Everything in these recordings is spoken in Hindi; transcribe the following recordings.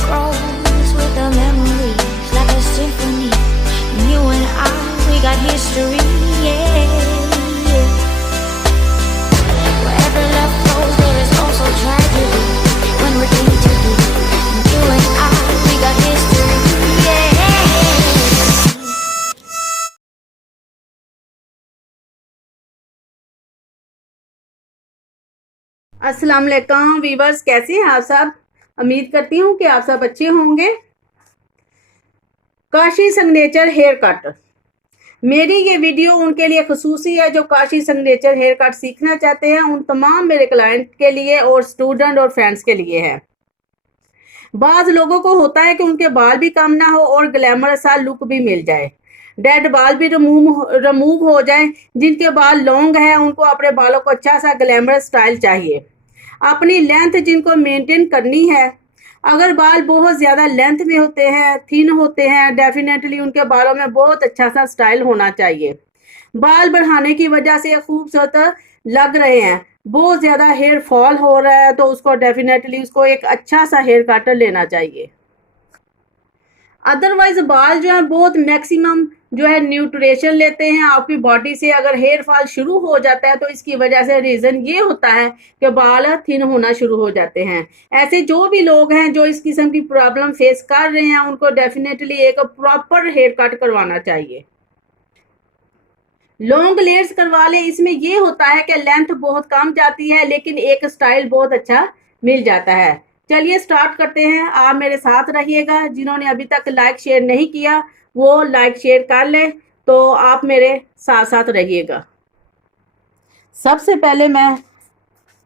grows with the memories like a symphony. And you and I, we got history, yeah, yeah. Wherever love flows, there is also tragedy when we're deep too deep. And you and I, we got history, yeah. अस्सलाम वालेकुम वीवर्स, कैसे हैं आप सब। उम्मीद करती हूँ कि आप सब अच्छे होंगे। काशी सिग्नेचर हेयर कट, मेरी ये वीडियो उनके लिए खसूसी है जो काशी सिग्नेचर हेयर कट सीखना चाहते हैं। उन तमाम मेरे क्लाइंट के लिए और स्टूडेंट और फ्रेंड्स के लिए है। बाज लोगों को होता है कि उनके बाल भी कम ना हो और ग्लैमरस सा लुक भी मिल जाए, डेड बाल भी रिमूव हो जाए। जिनके बाल लॉन्ग हैं उनको अपने बालों को अच्छा सा ग्लैमरस स्टाइल चाहिए। अपनी लेंथ जिनको मेंटेन करनी है, अगर बाल बहुत ज़्यादा लेंथ में होते हैं, थिन होते हैं, डेफिनेटली उनके बालों में बहुत अच्छा सा स्टाइल होना चाहिए। बाल बढ़ाने की वजह से खूबसूरत लग रहे हैं, बहुत ज़्यादा हेयर फॉल हो रहा है, तो उसको डेफिनेटली उसको एक अच्छा सा हेयर कट लेना चाहिए। अदरवाइज बाल जो है बहुत मैक्सिमम जो है न्यूट्रिशन लेते हैं आपकी बॉडी से। अगर हेयर फॉल शुरू हो जाता है तो इसकी वजह से रीज़न ये होता है कि बाल थिन होना शुरू हो जाते हैं। ऐसे जो भी लोग हैं जो इस किस्म की प्रॉब्लम फेस कर रहे हैं उनको डेफिनेटली एक प्रॉपर हेयर कट करवाना चाहिए। लॉन्ग लेयर्स करवा लें, इसमें ये होता है कि लेंथ बहुत कम जाती है लेकिन एक स्टाइल बहुत अच्छा मिल जाता है। चलिए स्टार्ट करते हैं, आप मेरे साथ रहिएगा। जिन्होंने अभी तक लाइक शेयर नहीं किया वो लाइक शेयर कर लें, तो आप मेरे साथ साथ रहिएगा। सबसे पहले मैं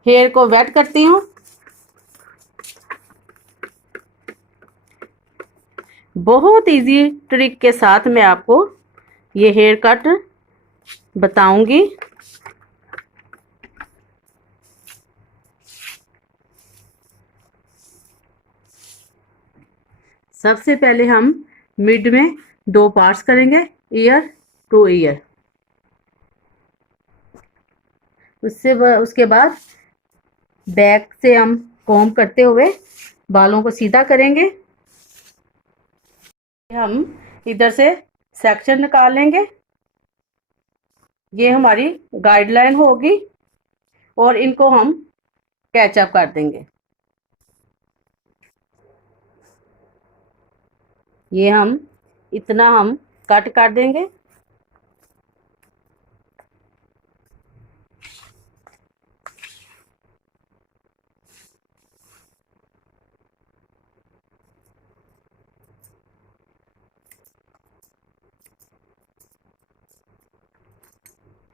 हेयर को वेट करती हूँ। बहुत इजी ट्रिक के साथ मैं आपको ये हेयर कट बताऊंगी। सबसे पहले हम मिड में 2 पार्ट्स करेंगे, ईयर टू ईयर। उसके बाद बैक से हम कॉम्ब करते हुए बालों को सीधा करेंगे। हम इधर से सेक्शन निकाल लेंगे, ये हमारी गाइडलाइन होगी और इनको हम कैचअप कर देंगे। ये हम इतना हम कट कर देंगे।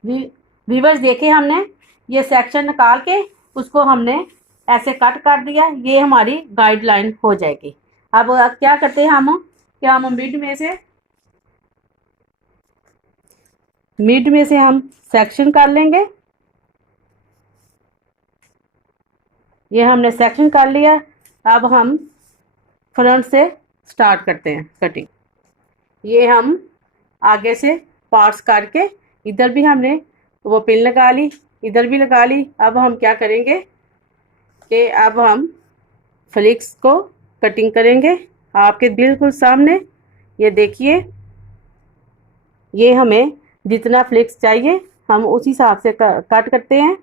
व्यूअर्स देखिए, हमने ये सेक्शन निकाल के उसको हमने ऐसे कट कर दिया। ये हमारी गाइडलाइन हो जाएगी। अब क्या करते हैं हम, क्या हम मिड में से हम सेक्शन कर लेंगे। ये हमने सेक्शन कर लिया। अब हम फ्रंट से स्टार्ट करते हैं कटिंग। ये हम आगे से पार्ट्स करके, इधर भी हमने वो पिन लगा ली, इधर भी लगा ली। अब हम क्या करेंगे कि अब हम फ्लिक्स को कटिंग करेंगे आपके बिल्कुल सामने। ये देखिए, ये हमें जितना फ्लिक्स चाहिए हम उस हिसाब से कट करते हैं।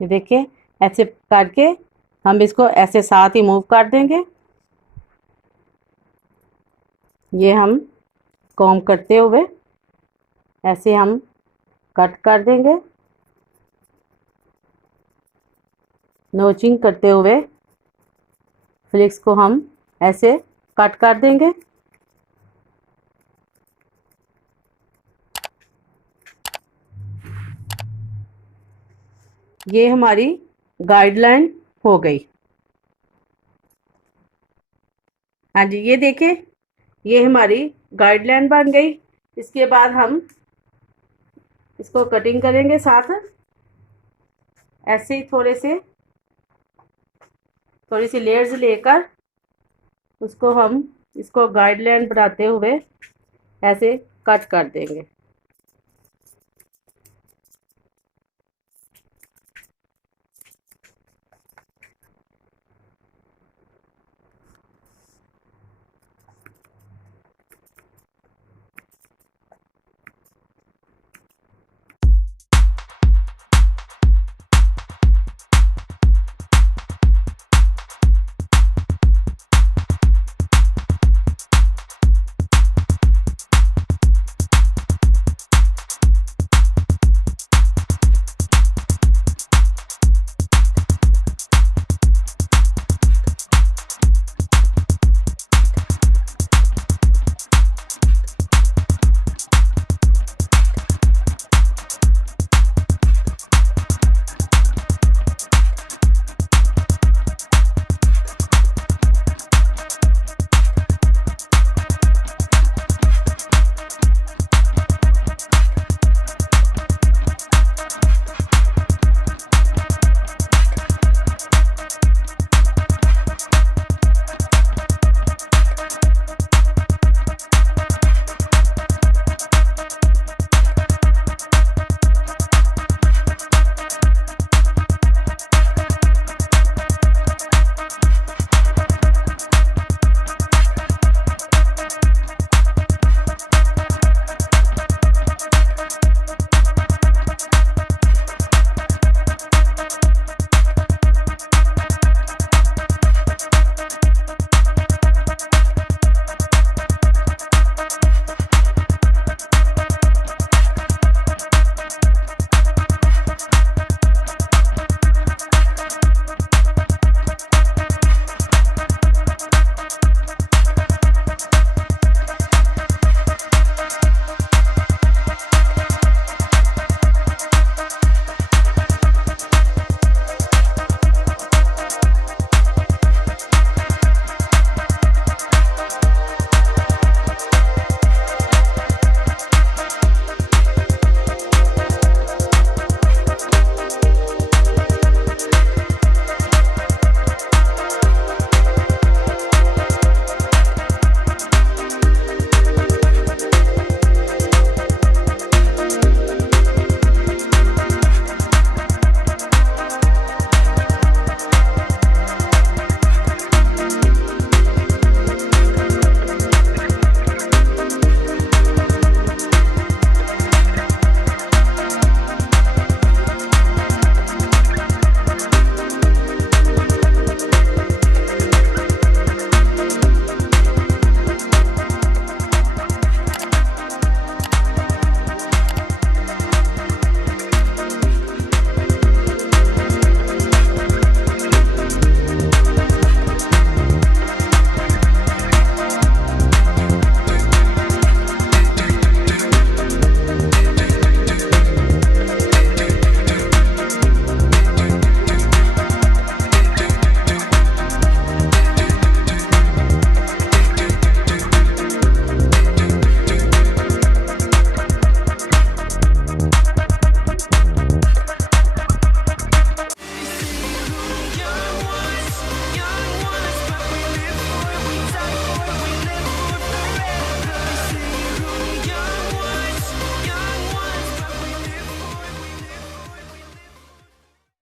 ये देखिए, ऐसे करके हम इसको ऐसे साथ ही मूव कर देंगे। ये हम कॉम्ब करते हुए ऐसे हम कट कर देंगे, नोचिंग करते हुए फ्लिक्स को हम ऐसे कट कर देंगे। ये हमारी गाइडलाइन हो गई। हाँ जी, ये देखें, ये हमारी गाइडलाइन बन गई। इसके बाद हम इसको कटिंग करेंगे साथ ऐसे ही थोड़ी सी लेयर्स लेकर उसको हम इसको गाइडलाइन बनाते हुए ऐसे कट कर देंगे।